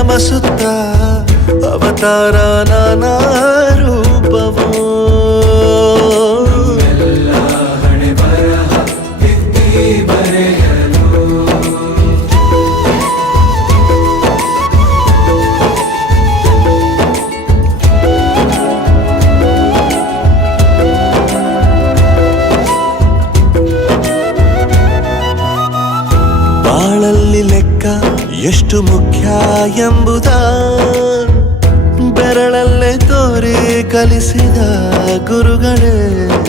ನಮಸುತ್ತ ಅವತಾರ ನಾನಾ ರೂಪವೋ ಹಣೆ ಬರಹ ತಿದ್ದಿ ಬರೆಯಲು ಬಾಳಲ್ಲಿ ಲೆಕ್ಕ ಎಷ್ಟು ಮುಖ್ಯ ಎಂಬುದ ಬೆರಳಲ್ಲೇ ತೋರಿ ಕಲಿಸಿದ ಗುರುಗಳೇ